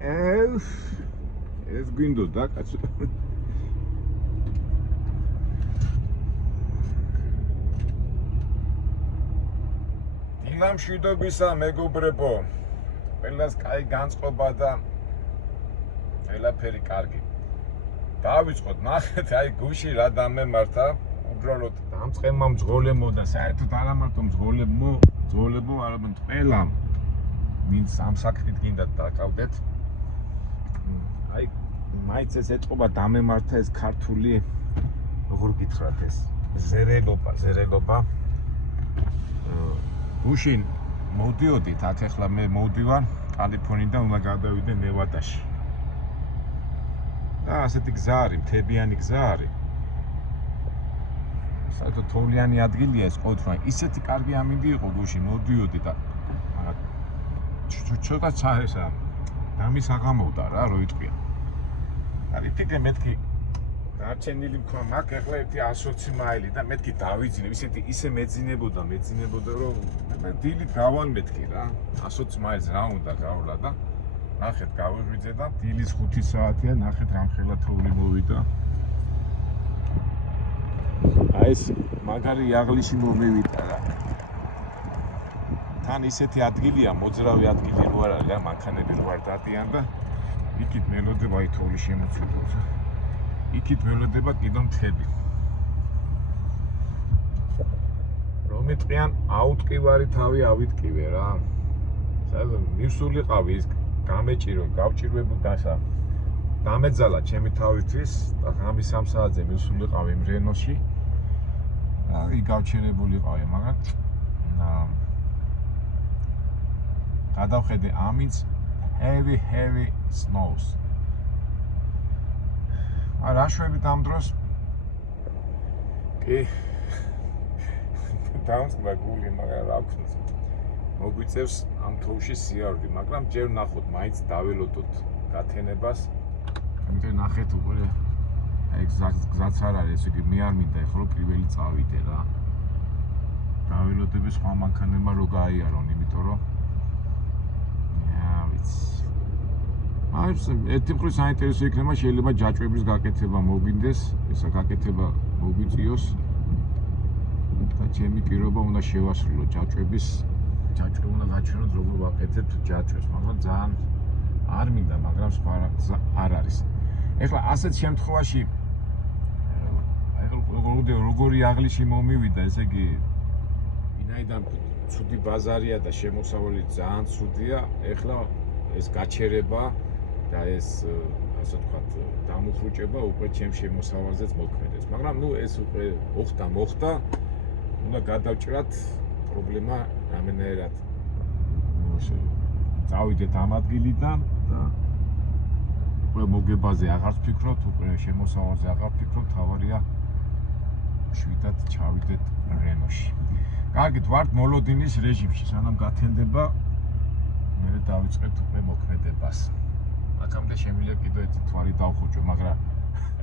ეს გვინდოდა კაცო. დილამშვიდობისა მეგობრებო. ყველას კაი განწყობა და ყველაფერი კარგი. დავიწყოთ, ნახეთ, აი გუში რა დამემართა. უბრალოდ დამწყემა მძღოლებო და საერთოდ არა მარტო მძღოლებო, არამედ ყველამ ვინც ამ საქმით გინდა დაკავდეთ. აი მაინც ეს ეთყობა დამემართა ეს ქართული როგორ გითხრათ ეს ზერელობა. გუშინ მოდიოდით, აქ ახლა მე მოვდივარ კალიფორნიიდან, უნდა გადავიდე ნევადაში. და ასეთი გზა არის, მთებიანი გზა არის. საერთოდ თოვლიანი ადგილია ეს ყოველთვის, ისეთი კარგი ამინდი იყო გუშინ მოდიოდი და ცოტა ჩაესა დამის აღამოვდა რა, რო იტყვია. და ვიფიქრე მეთქი დარჩენილი მქონდა მაგ ახლა ერთი 120 მაილი და მეთქი დავიძინე, ისე მეძინებოდა რომ მე დილით გავალ მეთქი რა. 120 მაილს რა უნდა გავლა და ნახეთ გავიღვიძე და დილის 5 საათია, ნახეთ რამხელა თოვლი მოვიდა. აი ეს მაგარი იაღლიში მომივიდა რა. თან ისეთი ადგილია, მოძრავი ადგილი რო არ არის რა, მანქანები რო არ დადიან და იქით მელოდება აი თოვლი შემოცულობს. იქით მელოდება კიდევ მთები. რომ იტყვიან აუტყივარი თავი ავიტყივე რა. საერთოდ მივსულიყავი ის გამეჭირო, გავჭირვებუდასა. დამეძალა ჩემი თავისთვის და ღამის 3 საათზე მივსულიყავი იმ რენოში. აი გავჩერებულიყავი, მაგრამ გადავხედე ამინც heavy snows. რა შვებით ამ დროს კი დამწყდა გული, მაგრამ რა ვქნას მოგვიწევს ამ თოვლში სიარული, მაგრამ ჯერ ნახოთ, მაინც დაველოდოთ გათენებას. ამიტომ ნახეთ უკვე აი გზაც არ არის, ესე იგი მე არ მინდა ეხლა პირველი წავიდე რა. დაველოდები სხვა მანქანებმა რო გაიარონ, იმიტომ რომ ერთი მხრივ საინტერესო იქნება, შეიძლება ჯაჭვების გაკეთება მოგინდეს, ესა გაკეთება მოგვიწიოს და ჩემი პირობა უნდა შევასრულო ჯაჭვი უნდა გაჩვენოთ როგორ ვაკეთებთ ჯაჭვებს, მაგრამ ძალიან არ მინდა, მაგრამ სხვა არ არის. ეხლა ასეთ შემთხვევაში როგორი იაღლიში მომივიდა, ესე იგი ვინაიდან ცუდი ბაზარია და შემოსავალი ძალიან ცუდია, ეხლა ეს გაჩერება და ეს ასე ვთქვათ დამუხრუჭება უკვე ჩემ შემოსავალზეც მოქმედებს. მაგრამ ნუ ეს უკვე მოხდა, უნდა გადავჭრათ პრობლემა რამენერად. წავიდეთ ამ ადგილიდან და უკვე მოგებაზე აღარ ვფიქრობთ, უკვე შემოსავალზე აღარ ვფიქრობთ, თავარია შვიდად ჩავიდეთ რენოში. კარგით, ვართ მოლოდინის რეჟიმში, სანამ გათენდება მე დავიწყებთ უკვე მოქმედებას. აქამდე შემიძლია კიდევ ერთი თვალი დავხუჭო, მაგრამ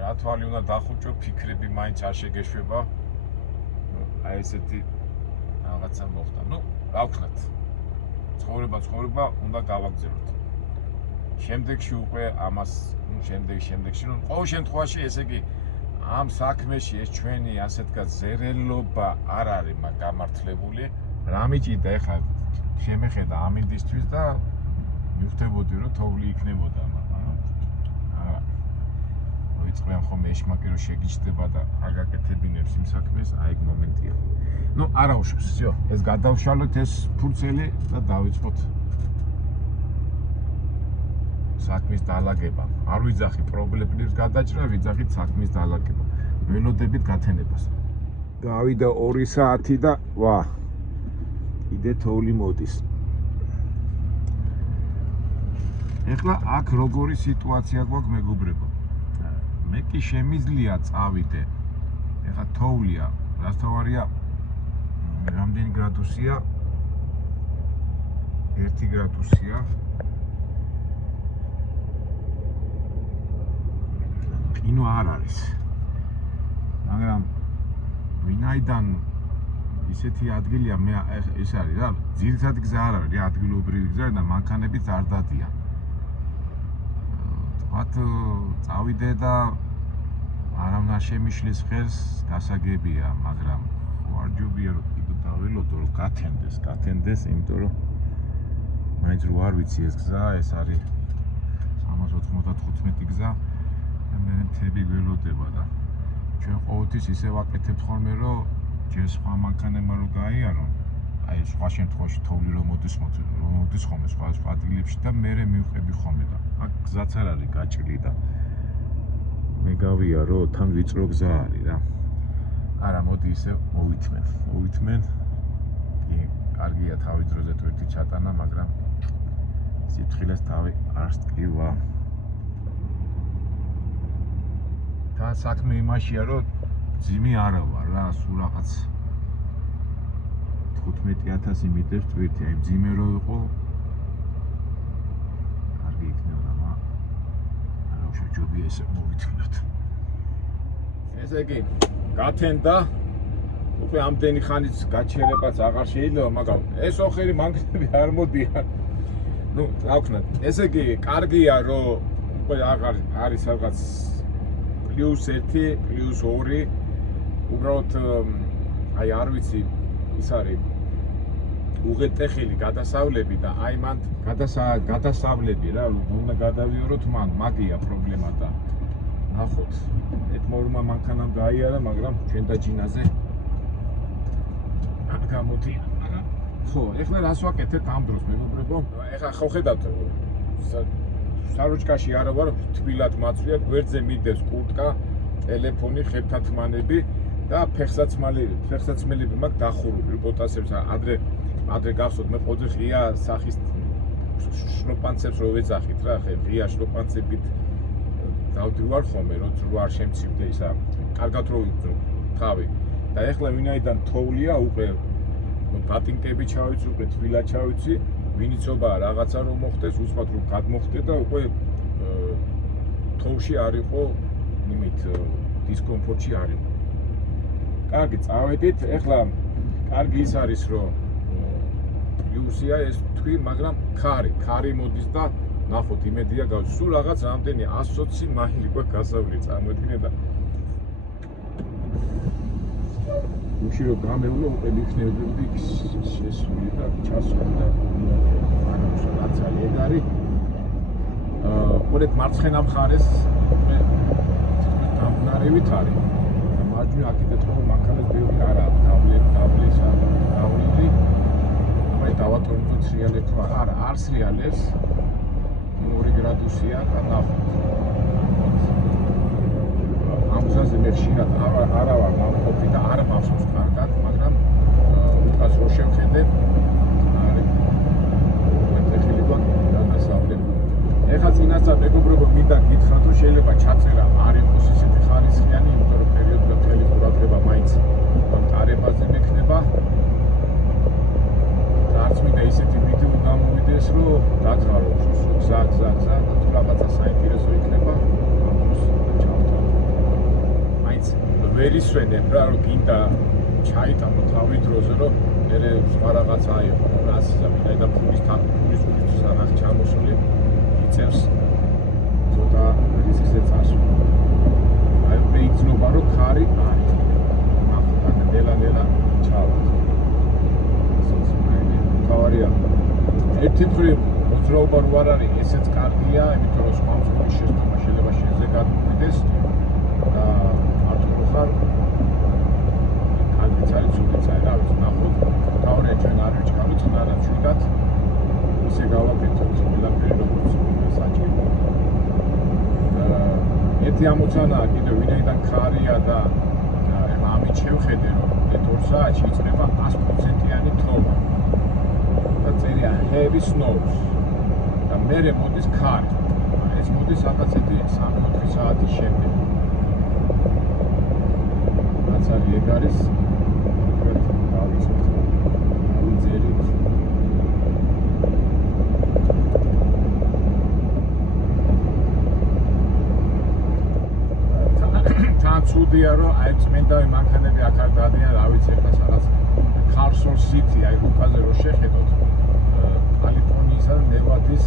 რა თვალი უნდა დახუჭო, ფიქრები მაინც არ შეგეშვება. აი ესეთი რაღაცა მოხდა. ნუ რა ვქნათ. ცხოვრება უნდა გავაგზავნოთ. შემდეგში უკვე ამას, შემდეგში, ნუ ყოველ შემთხვევაში, ესე იგი ამ საქმეში ეს ჩვენი ასე ვთქვათ ზერელობა არ არის გამართლებული. რა მიჭირდა ეხლა შემეხედა ამინდისთვის და მივხვდებოდი რომ თოვლი იქნებოდა, მაგრამ არა. მოიწყვიან ხოლმე ეშმაკი რომ შეგიჩდება და არ გაკეთებინებს იმ საქმეს, აი ეგ მომენტია. ნუ არა უშვებს, всё, ეს გადავშალოთ ეს ფურცელი და დავიწყოთ საქმის დაალაგება. არ ვიძახი პრობლემებს გადაჭრა, ვიძახით საქმის დაალაგება. ველოდებით გათენებას. გავიდა 2 საათი და ვა კიდე თოვლი მოდის. ეხლა აქ როგორი სიტუაცია გვაქვს მეგობრებო? მე კი შემიძლია წავიდე. ეხლა თოვლია, რაც თავარია რამდენი გრადუსია? 1 გრადუსია. ყინვა არ არის. მაგრამ ვინაიდან ისეთი ადგილია, მე ეს არის რა, ძირითადი გზა არ არის, ადგილობრივი გზა და მანქანებიც არ დადიან. ვთქვათ, წავიდე და არ უნდა შემიშლის ხელს გასაგებია, მაგრამ ხო არ ჯობია რომ კიდე დაველოდო, რომ გათენდეს, იმიტომ რომ მაინც რო არ ვიცი ეს გზა, ეს არის 395 გზა, მე მთები ველოდება და ჩვენ ყოველთვის ისე ვაკეთებთ ხოლმე, რომ ჯერ სხვა მანქანებმა რო გაიარონ, აი სხვა შემთხვევაში თოვლი რომ მოდის ხოლმე სხვა ადგილებში და მე მივყები ხოლმე და აქ გზაც არ არის გაჭრილი და მე გავიარო, თან ვიწრო გზა არის რა. არა, მოდი ისე მოვითმენ. კი, კარგია თავის დროზე თვერთი ჩატანა, მაგრამ სიფრთხილეს თავი არ სტკივა. და საქმე იმაშია, რომ ძიმი არა ვარ რა, სულ რაღაც 15000 მიტრის თვირთი, აი ძიმე რო იყო კარგი იქნებოდა, მაგრამ შეჯობია ესე მოვითმნათ. ესე იგი, გათენდა, უკვე ამდენი ხანიც გაჩერებაც აღარ შეიძლება, მაგრამ ეს ოხერი მანქანები არ მოდიან. ნუ, რა ვქნათ, ესე იგი, კარგია, რომ უკვე აღარ არის რაღაც +1, +2, უბრალოდ აი არ ვიცი, ის არის უღელტეხილი გადასავლები და აი მან გადასავლები რა, უნდა გადავიოროთ მან, მაგია პრობლემა და ნახოთ. ეთმორმა მანქანამ გაიარა, მაგრამ ჩვენ და ჯინაზე გამოდიან, მაგრამ ხო, ეხლა რას ვაკეთებ ამ დროს, მეგობრებო? ეხლა ხო ხედავთ, საროჭკაში არა ვარ, თბილად მაწვია, გვერდზე მიდევს კურტკა, ტელეფონი, ხებთათმანები და ფეხსაცმელები მაქვს დახურული, პოტასებს ადრე გახსოვთ, მე ყოველდღე ღია სახის შლოპანცებს რო ვეძახით რა, ღია შლოპანცებით დავდივარ ხოლმე, რომ არ შემცივდე ისა, კარგად რო ვიწრო თავი. და ეხლა ვინაიდან თოვლია უკვე ბატინკები ჩავიცი, უკვე თბილად ჩავიცი, ვინიცობა რაღაცა რომ მოხდეს, უცბად რომ გადმოხდე და უკვე თოვში არ იყო, იმით დისკომფორტში არ იყო. კარგი, წავედით, ეხლა კარგი ის არის, რომ პლუსია ეს თქვი, მაგრამ ქარი მოდის და ნახოთ, იმედია გავს. სულ რაღაც რამდენი 120 მაილი გვაქვს გასავლი, წარმოიდგინე და უში რომ გამეულო უკვე მიხნებოდი შესული და ჩასული და რაც არის ეგ არის. ყურეთ მარცხენა მხარეს მე დამნარივით არის. მარჯვნივ აქედეთ ხო მანქანას ბევრი არა, გავლის გავლიდი. აი დავატოვოთ სრიალებს არა, არ სრიალებს. 2 გრადუსია და ნახოთ. ამზაზე მე ხშირად არა ვარ გამყოფი და არ მახსოვს კარგად, მაგრამ უკაც რო შევხედებ არის მეტეხილი გვაქვს გადასავლები. ეხლა წინასწარ მეგობრებო მინდა გითხრათ, რომ შეიძლება ჩაწერა არ იყოს ისეთი ხარისხიანი, იმიტომ რომ პერიოდულად მთელი ყურადღება მაინც ტარებაზე მექნება. და არც მინდა ისეთი ვიდეო გამოვიდეს, რომ დაგზავნოთ გზა და თუ რაღაცა საინტერესო იქნება, ვერ ისვენებ რა, რომ გინდა ჩაიტანო თავი დროზე, რომ მე სხვა რაღაცა აიღო, რას ვინაიდან ფულის სანახ ჩამოსული იწევს ცოტა რისკზე წასვლა. აი მე იცნობა, რომ ქარი არის. ახლა ნელა ჩავალ. თავარია. ერთი მხრივ მოძრაობა რო არ არის, ესეც კარგია, იმიტომ რომ სხვა მსხვილი შეცდომა შეიძლება შენზე გადმოვიდეს და ხარ კარგიც არის, ცუდიც არის, რა ვიცი, ნახოთ. თავარია ჩვენ არ ვიჩქაროთ და ჩვიდათ ისე გავაკეთოთ ყველაფერი როგორც საჭირო. ერთი ამოცანაა კიდევ ვინაიდან ქარია და ეხლა ამით შევხედე, რომ 2 საათში იწყება 100%-იანი თოვა. და წერია heavy snows. და მერე მოდის ქარი. ეს მოდის რაღაცეთი 3-4 საათის შემდეგ. არის ეგ არის დავიწერით თან ცუდია რომ აი წმინდავი მანქანები აქ არ დადიან, რა ვიცი ეხლა სადაც Carson City აი უკაზე რო შეხედოთ კალიფორნიისა და ნევადის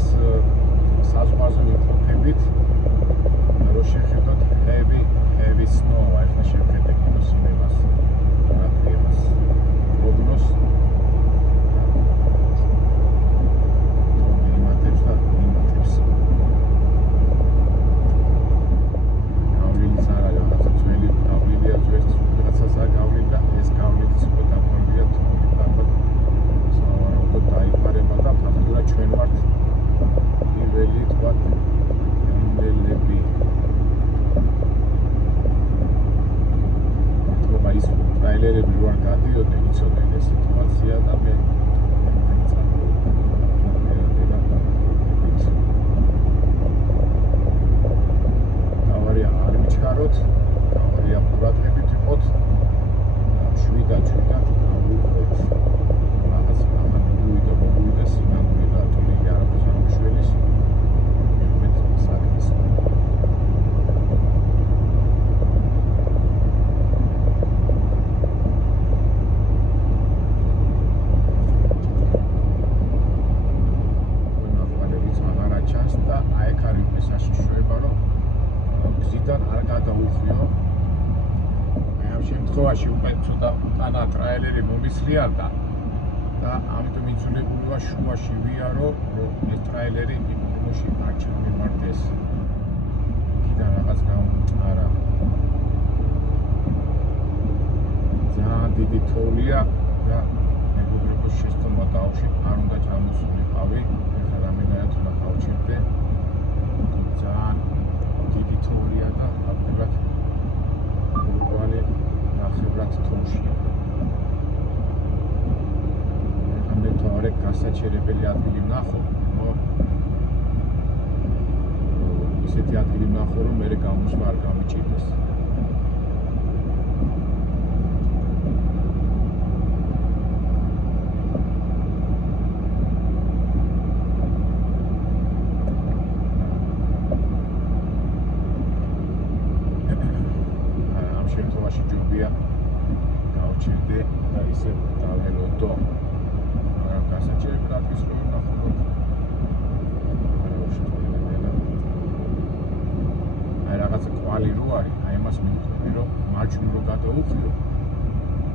საზღვარზე ვიმყოფებით შეხედოთ heavy snow, ახლა შევხედე კინოსინემას, რატვიებას პროგნოზ იმატებს და იმატებს. გავლილი არა რაღაცა ძველი გავლილია ძველი რაღაცას არ გავლილი და ეს გავლილი უფრო დაფარულია თოვლით ალბათ სავარაუდოდ დაიფარება და ფაქტურად ჩვენ ვართ პირველი თქვა გამდელები თქმა ის ტრაილერები რო არ გადიოდნენ იცოდნენ ეს სიტუაცია და მე მაინც ავარია არ მიჩქაროთ ავარია ყურადღებით იყოთ შვიდად ავუყვეთ რაღაც ახლა მოვიდა სინამდვილე და თოლი არაფერს არ მშველის მივმეთ საქმეს შემთხვევაში უკვე ცოტა ტანა ტრაილერი მომისრიალდა და ამიტომ იძულებული ვარ შუაში ვიარო, რომ ეს ტრაილერი იმაში არ ჩამემარდეს. იქიდან რაღაც არა. ძალიან დიდი თოვლია და მეგობრებო შეცდომა დავში არ უნდა ჩამოსულიყავი. ეხლა რამენაირად უნდა გავჩერდე. ძალიან დიდი თოვლია და ფაქტობრივად ურბანი ნახევრად თოვლშია. ეხლა მე თორე გასაჩერებელი ადგილი ვნახო, ისეთი ადგილი ვნახო, რომ მე გამოსვლა არ გამიჭირდეს. შემთხვევაში ჯობია გავჩერდე და ისე დაველოდო. მაგრამ გასაჩერებლად ადგილს რომ ვნახოთ. აი რაღაცა კვალი რო არის, აი იმას მივხვდი რომ მარჯვნივ რო გადაუხიო.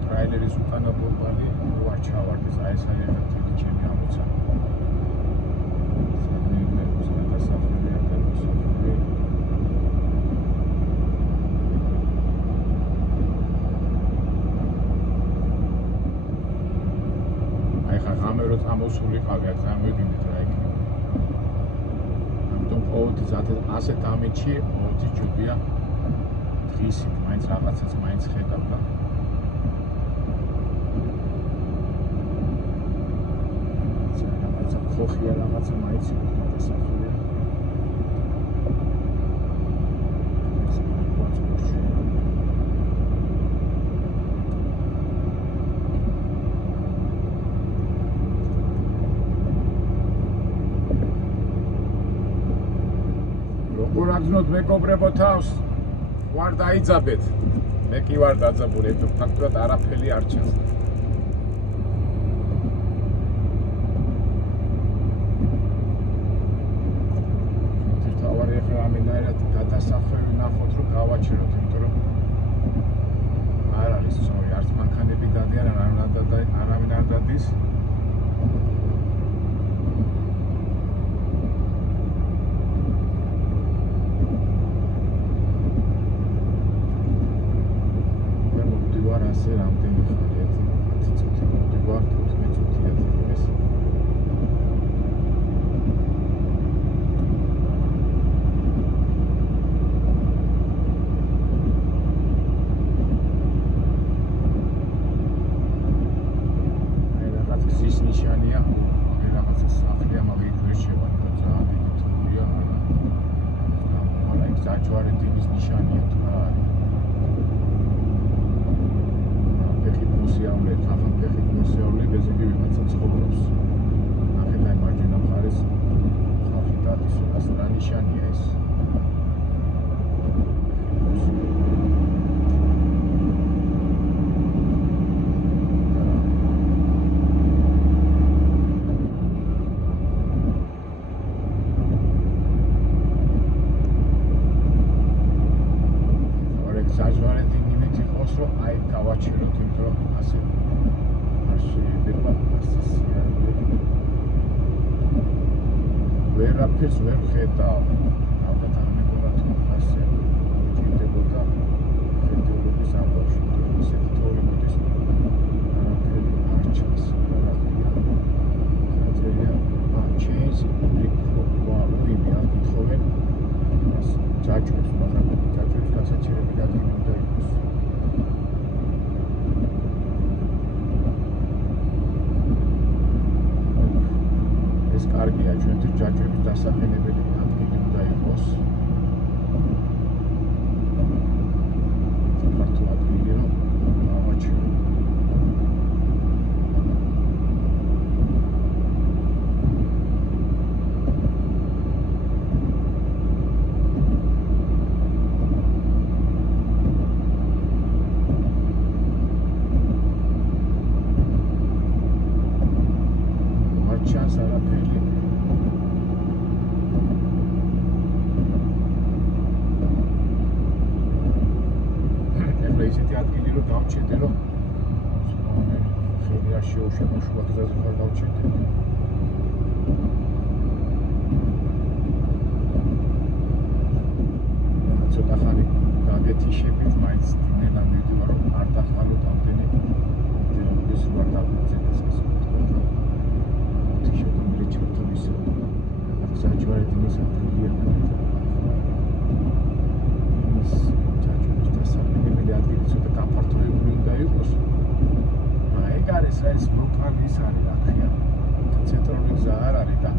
ტრაილერის უკანა ბოლბალი რო არ ჩავარდეს, აი ეს არის ერთი ჩემი ამოცანა. გამერო წამოსულიყავი აქ წარმოვიდგინეთ რა იქნება. ამიტომ ყოველთვის ასეთ ამინჩი ყოველთვის ჯობია დღისით მაინც რაღაცას მაინც ხედავ და რაღაცა ხოხია რაღაცა მაინც იქნება დასახულია. გურაგზნოთ მეგობრებო თავს ვარ დაიძაბეთ მე კი ვარ დაძაბული ეს ფაქტურად არაფერი არ ჩანს თავარი ახლა ამენაირად გადასახვევი ნახოთ რომ გავაჩეროთ იმიტომ რომ არ არის სწორი არც მანქანები დადიან არავინ არ დადის რამდენი ხარია 10 წუთი მოვიდა 15 წუთია ეს აი რაღაც გზის ნიშანია დავაჩეროთ, იმიტომ რომ ასე არ შეიძლება ასე სიარული. ვერაფერს ვერ ხედავ. ალბათ არ მეგონა თუ ასე ჭირდებოდა ხედულობის ამბავში, თუ ისეთი თოვლი მოდის. არაფერი არ ჩანს. Change ვიმი არ გითხოვენ ჯაჭვებს, მაგრამ ჯაჭვებს გასაჩერებელი ადგილი უნდა იყოს. ეს კარგია, ჩვენთვის ჯაჭვების დასაყენებელი ადგილი უნდა იყოს. საქართველოს ადგილი რომ ავაჩვენო. ისეთი ადგილი რომ დავჭედე რომ ხელი არ შეუშვა შუა გზაზე ხარ დავჭედე. ცოტა ხანი დაგეთიშები მაინც დინენა მივდივარ რომ არ დახმაროთ ამდენი ის ვარ დავუძინეს ასე ვთქვა. თიშები მრეჩერტო ისე საჯვარი დინეს ადგილია ცოტა გაფართოებული უნდა იყოს. ეგ არის ეს ლოკალის არის რა ქვია. ცენტრალური გზა არ არის და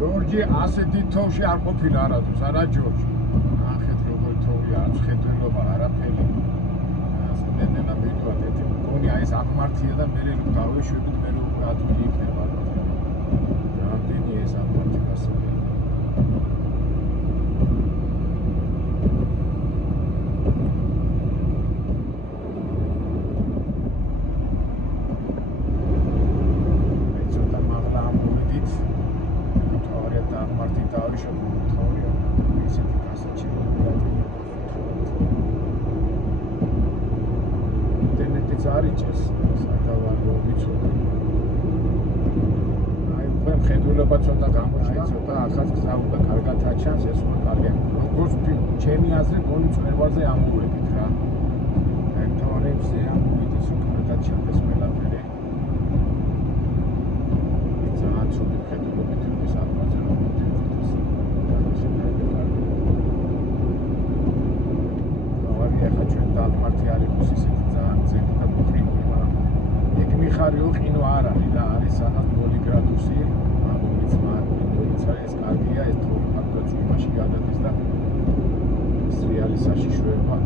ჯორჯი ასეთი თოვში არ ყოფილა არასდროს, არა ჯორჯი. ახეთ როგორი თოვია, არც ხედველობა, არაფერი. ასე ნენა მივიდივარ, ერთი მგონი აი ეს აღმართია და მე დავეშვებით, მე უკვე ადვილი იქნება. რამდენი ეს აღმართი გასული. არიჭეს სადავარლო ვიცოდი. აი უკვე მხედველობა ცოტა გამოჩნდა, ცოტა ახაც გზა უნდა კარგად აჩანს, ეს უნდა კარგია. როგორც ჩემი აზრით, გონი წვერვალზე ამოვედით რა. აი თორემზე ამოვედით, კარგად ჩანდეს ყველაფერი. ძალიან ცუდი მხედველობით ის აღმოჩნდა რომ ახლა ჩვენ დაღმართი არ იყოს ისეთი ძალიან ძელი და მუყრინული, მაგრამ ეგ მიხარიო ყინო არ არის და არის სადღაც 0 გრადუსი, რომელიც რომელიც არის კარგია, ეს თოვლი ფაქტობრივად წვიმაში გადადის და სრიალი საშიშვება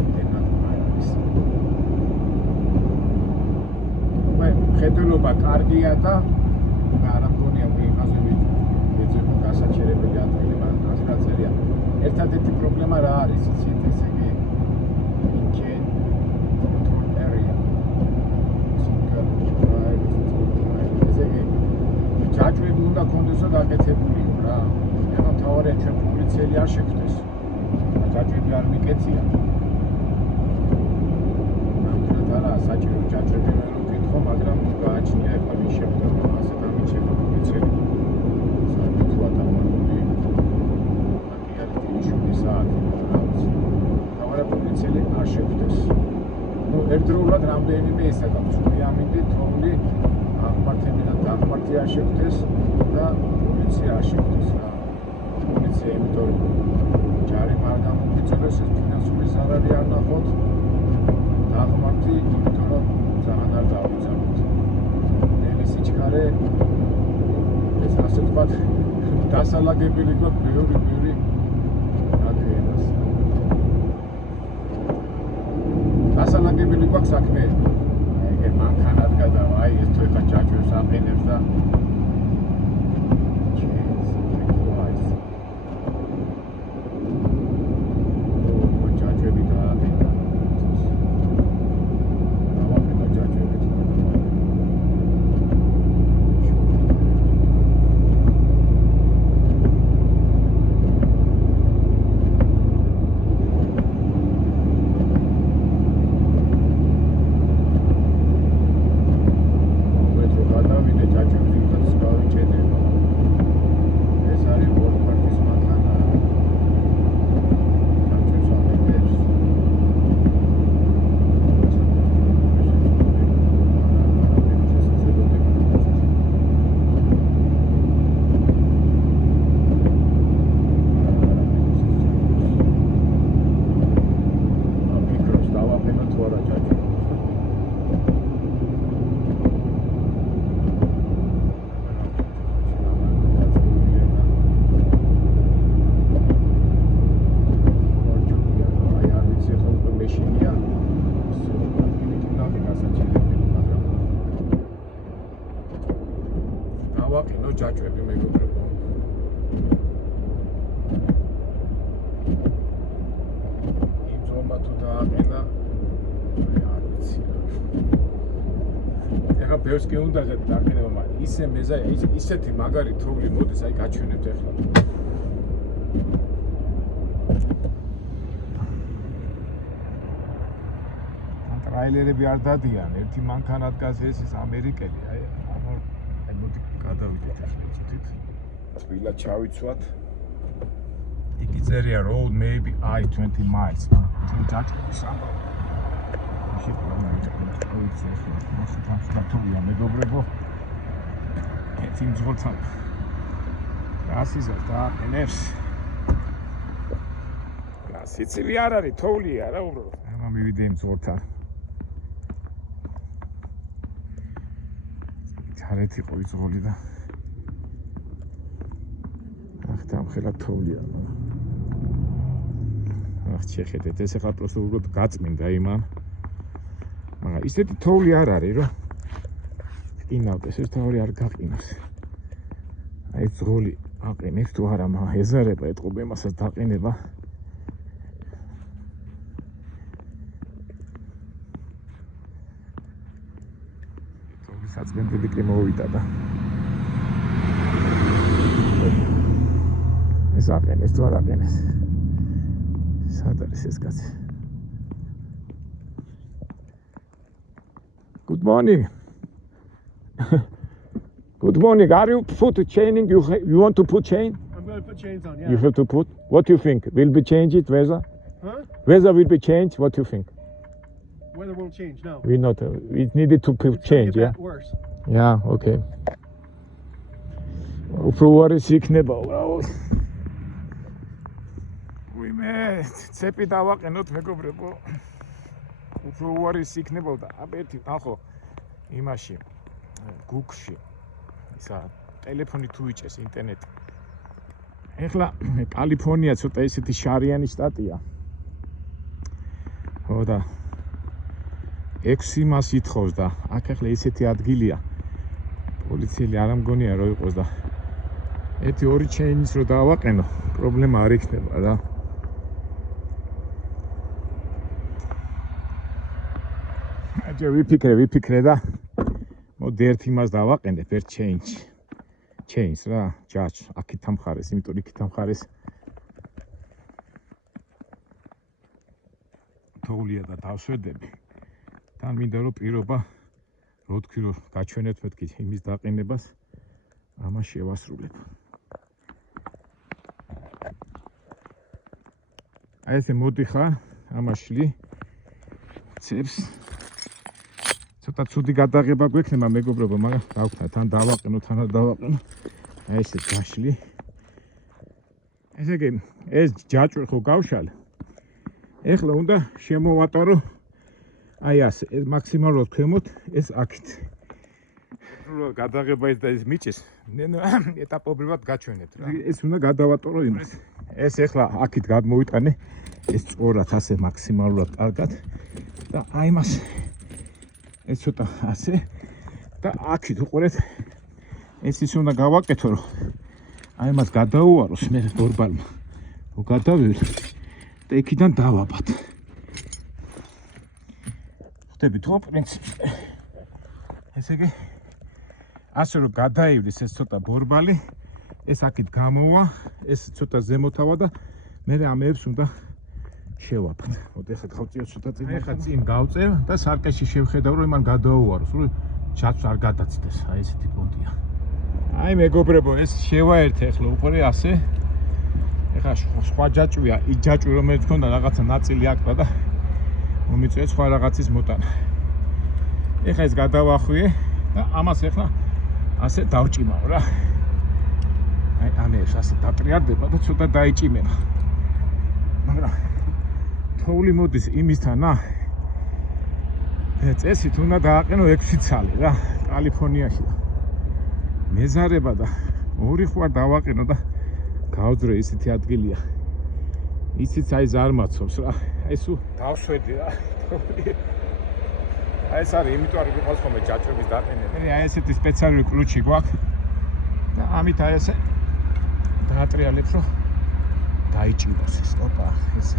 ოდენად არ არის. მხედველობა კარგია და არა მგონია იმაზე ვეძებო გასაჩერებელი ადგილი, მაგრამ აზრაწერია. ერთადერთი პრობლემა რა არის, იცით, ესე იგი ჯაჭვები უნდა კონდესო გაკეთებულიო რა. ეხლა თავარია ჩვენ პოლიციელი არ შეგვდეს. ჯაჭვები არ მიკეცია. ნამდვილად არა საჭირო ჯაჭვები ვერ ვკითხო, მაგრამ გააჩნია ეხლა ვინ შეგვდება ასე დამიჩება პოლიციელი. საერთოდ ადამიანები აკიარი საათი თავარია პოლიციელი არ შეგვდეს. ერთდროულად რამდენიმე ესა გაქვს. ამინდი თოვლი აღმართი არ შეგვდეს და პოლიცია არ შეგვდეს რა. პოლიცია იმიტომ ჯარიმა არ გამოგიწევს, ეს ფინანსური ზარალი არ ნახოთ. აღმართი იმიტომ რომ ძალიან არ დავუძამოთ. ნელისი სიჩქარე ეს ასე ვთქვათ დასალაგებელი გვაქვს ბევრი აკრებას. დასალაგებელი გვაქვს საქმე. ეგ მანქანად გადავა, აი ეს თუ ეხა ჯაჭვებს აყენებს და დავაყენო ჯაჭვები მეგობრებო. იმ ძრომა თუ დააყენა არ ვიცი რა. ეხლა ბევრს კი უნდა დააყენება, მაგრამ ისე მეზაია, ისეთი მაგარი თოვლი მოდის, აი გაჩვენებთ ეხლა. ტრაილერები არ დადიან, ერთი მანქანა დგას, ეს ის ამერიკელი, აი მოდი გადავიდეთ ახლა ცოტით. წვილა ჩავიცვათ. იგი წერია road maybe I-20 miles. თუ დაჭრის ამბავი. შეგვიძლია მეგობრებო. ეს იმ ძღოლთან. გასიზარ დააყენებს. გასიცილი არ არის, თოვლია რა უბრალოდ. აბა მივიდე იმ ძღოლთან. არეთი ყო იწოლი და ახლა ამხელა თოვლია. ახ შეხედეთ ეს ახლა პროსტო უბრალოდ გაწმინდა იმან. მაგრამ ისეთი თოვლი არ არის რომ ყინავდეს, ეს თოვლი არ გაყინოს. აი ძღოლი აყენებს თუ არა, მაგრამ ეზარება ეთყობა იმასაც დაყენება. საწმენდილი კი მოვიდა და ეს აყენეს თუ არ აყენეს. სად არის ეს კაცი? Good morning. Good morning. Are you put chaining? You want to put chain? I'm going to put chains on, yeah. You have to put? What do you think? Will be changed it? Weather? Huh? Weather will be changed? What do you think? Weather won't change, no. We not. It needed to change, yeah? Worse. Yeah, okay. უფრო უარეს იქნება, უბრალოდ. ვიმე, ცეპი დავაყენოთ მეგობრებო. უფრო უარეს იქნებოდა. აბა ერთი ნახო იმაში Google-ში. ისა ტელეფონი თუ იჭეს ინტერნეტი. ეხლა კალიფორნია ცოტა ისეთი შარიანი შტატია. ხო და 6 მას ითხოვს და აქ ახლა ისეთი ადგილია. პოლიციელი არ ამგონია რომ იყოს და ერთი ორი ჩეინის რო დავაყენო, პრობლემა არ იქნება რა. აჯერ ვიფიქრე და მოდი ერთი მას დავაყენებ, ერთ ჩეინს რა, ჯაჭ, აქით ამხარეს, იმიტომ იქით ამხარეს. თოვლია და დავშვედები. თან მინდა რომ პირობა რო თქვი რომ გაჩვენებთ მეთქი იმის დაყენებას, ამას შევასრულებ. აი ესე მოდიხარ, ამაშლი ცებს. ცოტა ცუდი გადაღება გვექნება მეგობრებო, მაგრამ დავხსნა თან დავაყენო, თანაც დავაყენო. აი ესე გაშლი. ესე იგი ეს ჯაჭვი ხო გავშალე. ეხლა უნდა შემოვატარო აი ასე, მაქსიმალურად ქვემოთ ეს აქეთ. სრულად გადაღება ის და ის მიჭის, ეტაპობრივად გაჩვენეთ რა. ეს უნდა გადავატორო იმას. ეს ეხლა აქით გადმოვიტანე, ეს სწორად ასე მაქსიმალურად კარგად და აი მას ეს ცოტა ასე და აქით უყურეთ ეს ის უნდა გავაკეთო რომ აი მას გადაუვაროს მე ბორბალმა. რო გადავივლი და იქიდან დავაბად. ხვდებით ხო პრინციპს? ესე იგი ასე რომ გადაივლის ეს ცოტა ბორბალი, ეს აქით გამოვა, ეს ცოტა ზემოთავა და მე ამეებს უნდა შევაფად. მოდი ახლა გავწიოთ ცოტა წინ, ახლა წინ გავწევ და სარკეში შევხედავ რომ იმან გადაუვაროს, რომ ჩაცვს არ გადაცდეს. აი ესეთი პონტია. აი მეგობრებო, ეს შევაერთე ახლა უყურე ასე. ეხლა სხვა ჯაჭვია, ის ჯაჭვი რომელიც ქონდა რაღაცა ნაწილი აკრა და მომიწვია სხვა რაღაცის მოტანა. ეხლა ეს გადავახვიე და ამას ეხლა ასე დავჭიმავ რა. აი ამეებს ასე დატრიარდება და ცოტა დაიჭიმება. მაგრამ თოვლი მოდის იმისთანა წესით უნდა დააყენო 6 ცალი რა კალიფორნიაში და მეზარება და 2 ხვარ დავაყენო და გავძრე ისეთი ადგილია. ისიც აი ზარმაცობს რა. აი სულ დავშვედი რა. აი ეს არის იმიტომ რომ გიყავს ხოლმე ჯაჭვების დაყენება. აი ესეთი სპეციალური კრუჩი გვაქვს და ამით აი ესე დაატრიალებს რომ დაიჭიროს ეს. ოპა ესე.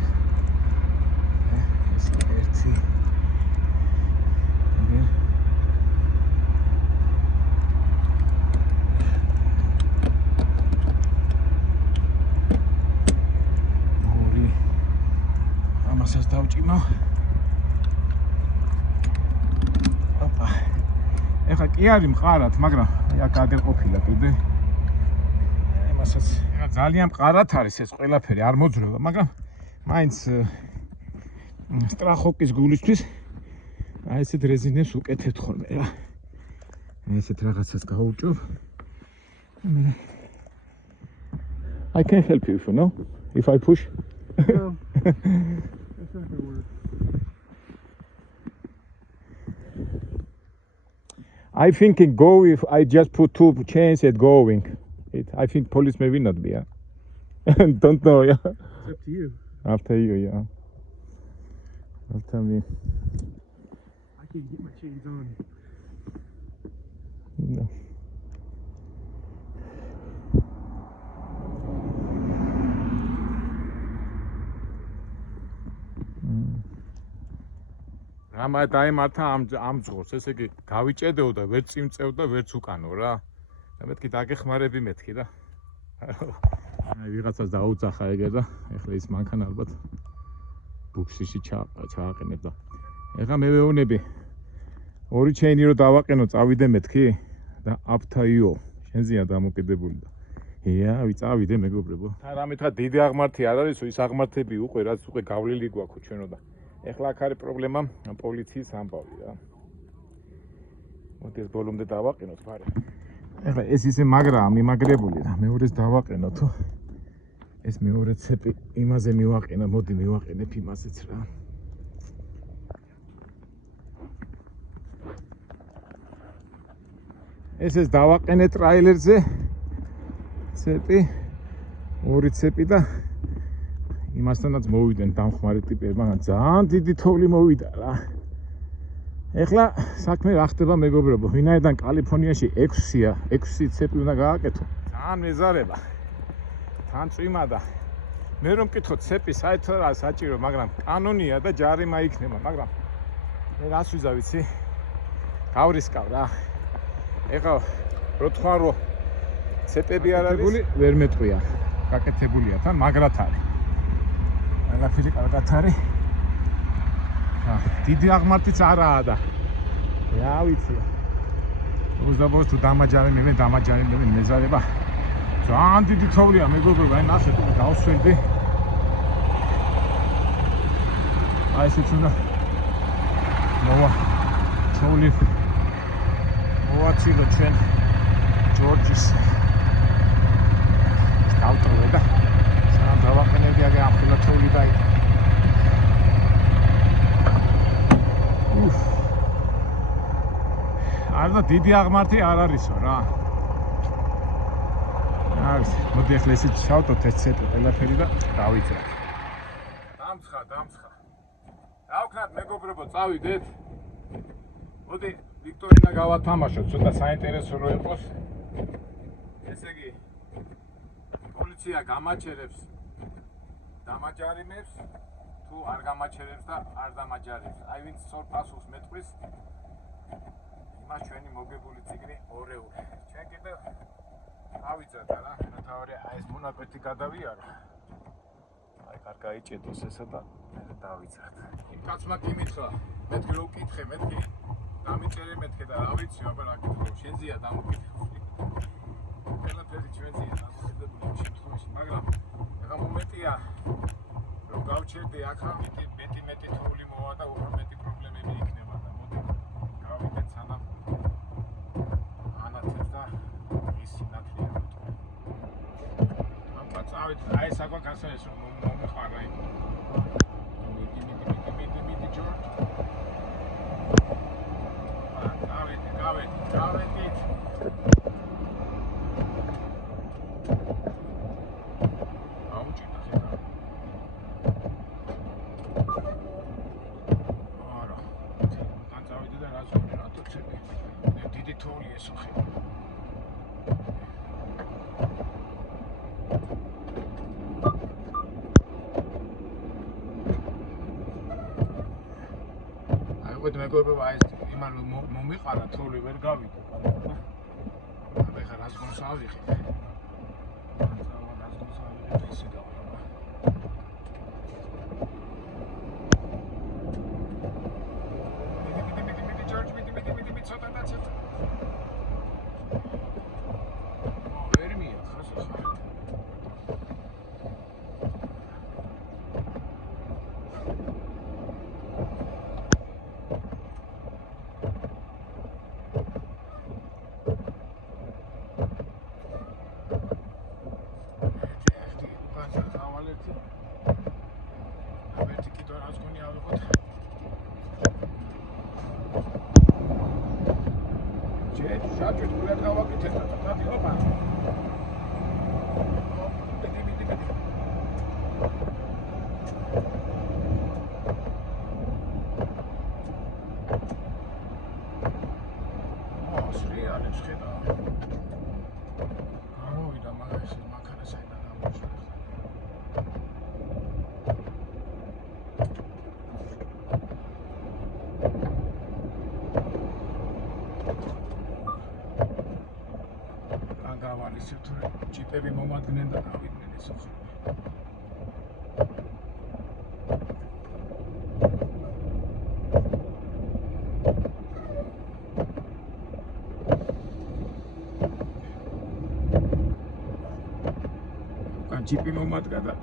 ეს ერთი. ამასაც დავჭიმავ. ოპა. ეხლა კი არის მყარად, მაგრამ აქ აგერ ყოფილა კიდე. ამასაც ეხლა ძალიან მყარად არის ეს ყველაფერი, არ მოძრება, მაგრამ მაინც სტრახოკის გულისთვის აი ესეთ რეზინებს უკეთებთ ხოლმე რა. ესეთ რაღაცას გავუჭობ. I can help you if you know, if I push. No. That's not gonna work. I think it go if I just put 2 chains and going. I think police may not be. Yeah? Don't know. Yeah. It's up to you. After you, yeah. After me. I can't get my chains on. No. რამა დაემართა ამ ძღორს, ესე იგი გავიჭედეო და ვერ წიმწევ და ვერც უკანო რა. და მეთქი დაგეხმარები მეთქი და აი ვიღაცას დაუძახა ეგერ და ეხლა ის მანქანა ალბათ ბუქსში ჩააყენებ და ეხლა მე ვეუბნები 2 ჩეინი რო დავაყენო წავიდე მეთქი და აფთაიო შენზეა დამოკიდებული და ვიწავიდე მეგობრებო. რამე თქვა დიდი აღმართი არ არისო, ის აღმართები უკვე რაც უკვე გავლილი გვაქვს ჩვენო და ეხლა აქ არის პრობლემა პოლიციის ამბავი რა. მოდი ეს ბოლომდე დავაყენოთ ფარი. ეხლა ეს ისე მაგრაა მიმაგრებული და მეორეს დავაყენოთ. ეს მეორე ცეპი იმაზე მივაყენა, მოდი მივაყენებ იმაზეც რა. ეს დავაყენე ტრაილერზე. ცეპი, 2 ცეპი და იმასთანაც მოვიდნენ დამხმარე ტიპები, მაგრამ ძალიან დიდი თოვლი მოვიდა რა. ეხლა საქმე რა ხდება მეგობრებო, ვინაიდან კალიფორნიაში 6-ია, 6 ცეპი უნდა გააკეთო. ძალიან მეზარება. თან წვიმა და მე რომ მკითხო ცეპი საერთოდ რა საჭირო, მაგრამ კანონია და ჯარიმა იქნება, მაგრამ მე რას ვიზა ვიცი? გავრისკავ რა. ეხლა რო თქვა რომ ცეპები არ არის, ვერ მეტყვია. გაკეთებულია თან, მაგრად არის. ყველაფერი კარგად არის. დიდი აღმართიც არაა და რა ვიცი. უზაბოს თუ დამაჯარიმები მეზარება. ძალიან დიდი თოვლია მეგობრებო, აი ნახეთ, გავსვენდი. აი ესეც უნდა მოვა თოვლი მოვაცილო ჩვენ ჯორჯის ავტორი და სანამ დავაყენებდი აგე ამხილა თოვლი და გარდა დიდი აღმართი არ არისო რა. არის, მოდი ახლა ისიც ჩავტოთ ეს ცეტი ყველაფერი და დავიწეროთ. დამცხა. რა ვქნათ მეგობრებო, წავიდეთ. მოდი ვიქტორინა გავათამაშოთ, ცოტა საინტერესო რო იყოს. ესე იგი პოლიცია გამაჩერებს დამაჯარიმებს თუ არ გამაჩერებს და არ დამაჯარიმებს. აი ვინც სწორ პასუხს მეტყვის, იმას ჩვენი მოგებული წიგნი ორეული. ჩვენ კიდევ ავიძათ რა, ნათავარი აი ეს მონაკვეთი გადავიარო. აი კარგ გაიჭედოს ესა და დავიძათ. იმ კაცმა კი მითხრა, მეთქი რო ვკითხე, მეთქი დამიწერე მეთქე და რა ვიცი, აბა რა კითხო, შენზეა დამოკითხე. ყველაფერი ჩვენზეა დამოკიდებული შემთხვევაში, მაგრამ ეხა მომენტია რომ გავჩერდე ახლა მეტი თოვლი მოვა და უფრო მეტი პრობლემები იქნება და მოდი გავიდეთ სანამ ანათებს და ის სინათლე ვიტყვი. აბა წავით, აი საკვაკასო ეს რომ მომიყარა იქ. მიდი ჯორჯ. გავედით. აუჭიდა ხება. არა. თან წავიდე და რას ვქნა რატო ცები. დიდი თოვლი ესო ხება. აი ვეთ მეგობრებო, აი იმან მომიყარა თოვლი ვერ გავიდე. ეხლა რას გონსავიღე. ისე დავაყო. მიდი ჯორჯ, მიდი ცოტა და ცოტა. ვერ მიახას ახლა. Шачуть, куди გავაკეთე და თათი ოპა. მიდი. სრიალებს ხედა. გამოვიდა მაგას ეს მანქანა საიდან გამოჩნდა. ისე თუ ჯიპები მომადგნენ და გავიდნენ ეს ოხი. ჯიპი მომადგა და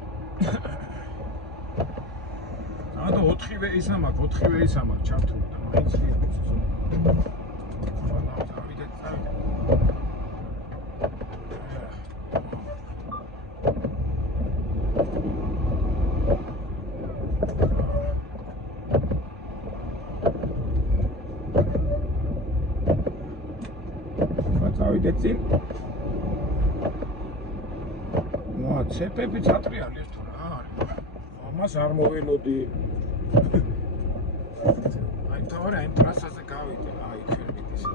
ანუ 4-ვე ისა მაქვს, 4-ვე ისა მაქვს ჩართული და მაინც ვიცი. დავიდეთ. წავიდეთ წინ. ცეპები წატრიალეს თუ რა არის. ამას არ მოველოდი. აი თავი აი ტრასაზე გავიდე, აი ხერბით ისე.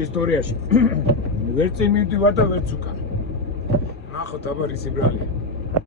ისტორიაში ვერ წინ მივდივარ და ვერც უკან. ნახოთ აბა ისი ბრალია.